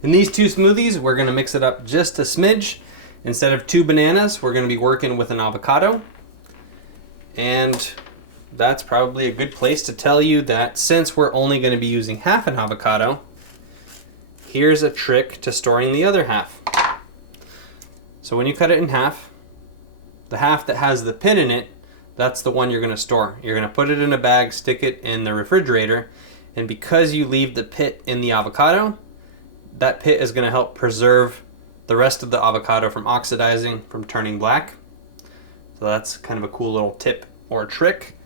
In these two smoothies, we're going to mix it up just a smidge. Instead of 2 bananas, we're going to be working with an avocado. And that's probably a good place to tell you that since we're only going to be using half an avocado, here's a trick to storing the other half. So when you cut it in half, the half that has the pit in it, that's the one you're going to store. You're going to put it in a bag, stick it in the refrigerator, and because you leave the pit in the avocado, that pit is going to help preserve the rest of the avocado from oxidizing, from turning black. So that's kind of a cool little tip or trick.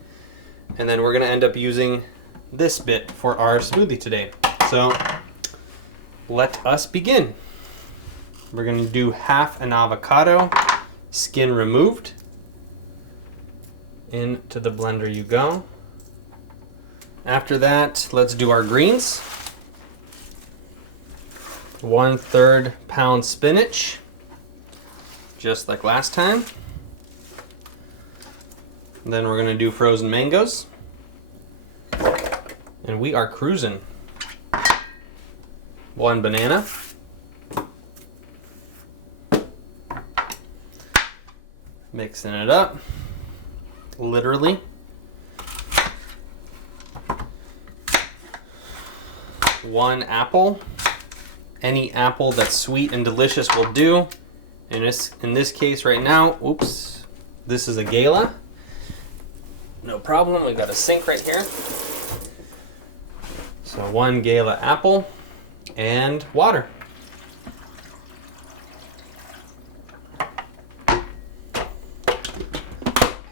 And then we're going to end up using this bit for our smoothie today. So let us begin. We're going to do half an avocado, skin removed. Into the blender you go. After that, let's do our greens. 1/3 pound spinach, just like last time. Then we're gonna do frozen mangoes. And we are cruising. 1 banana. Mixing it up, literally. 1 apple. Any apple that's sweet and delicious will do. In this case right now, oops, this is a Gala. No problem, we got a sink right here. So 1 Gala apple and water.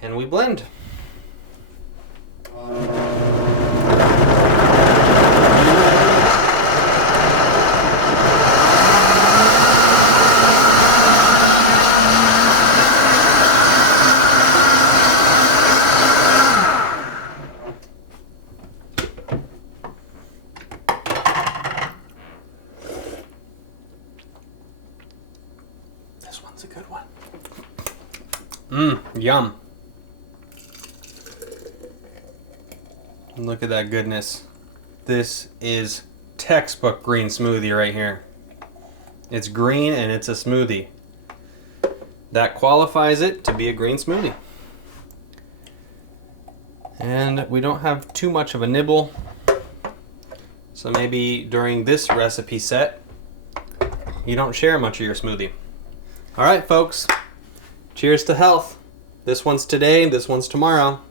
And we blend. This one's a good one. Yum. Look at that goodness. This is textbook green smoothie right here. It's green and it's a smoothie. That qualifies it to be a green smoothie. And we don't have too much of a nibble. So maybe during this recipe set, you don't share much of your smoothie. All right, folks. Cheers to health. This one's today, this one's tomorrow.